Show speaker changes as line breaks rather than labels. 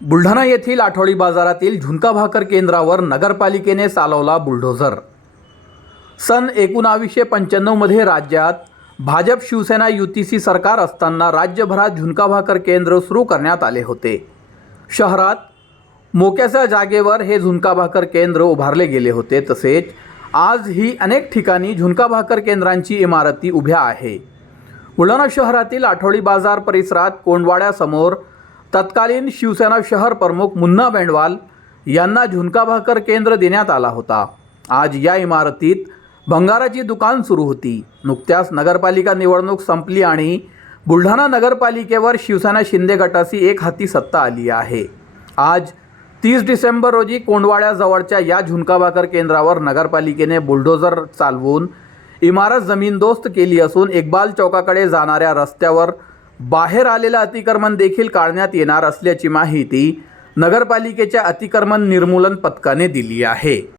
बुलढाणा येथील आठवडी बाजारातील झुणका भाकर केंद्रावर नगरपालिकेने चालवला बुलडोझर. सन एकोणावीसशे पंच्याण्णवमध्ये राज्यात भाजप शिवसेना युतीसी सरकार असताना राज्यभरात झुणका भाकर केंद्र सुरू करण्यात आले होते. शहरात मोक्याच्या जागेवर हे झुणका भाकर केंद्र उभारले गेले होते. तसेच आजही अनेक ठिकाणी झुणका भाकर केंद्रांची इमारती उभ्या आहे. बुलढाणा शहरातील आठवडी बाजार परिसरात कोंडवाड्यासमोर तत्कालीन शिवसेना शहर प्रमुख मुन्ना बेंडवाल यांना झुणका भाकर केंद्र देण्यात आला होता. आज या इमारतीत भंगाराची दुकान सुरू होती. नुकत्याच नगरपालिका निवडणूक संपली आणि बुलढाणा नगरपालिकेवर शिवसेना शिंदे गटाची एक हाती सत्ता आली आहे. आज तीस डिसेंबर रोजी कोंडवाड्याजवळच्या या झुणका भाकर केंद्रावर नगरपालिकेने बुलडोझर चालवून इमारत जमीनदोस्त केली असून इक्बाल चौकाकडे जाणाऱ्या रस्त्यावर बाहेर आलेलं अतिक्रमण देखील काढण्यात येणार असल्याची माहिती नगरपालिकेच्या अतिक्रमण निर्मूलन पथकाने दिली आहे.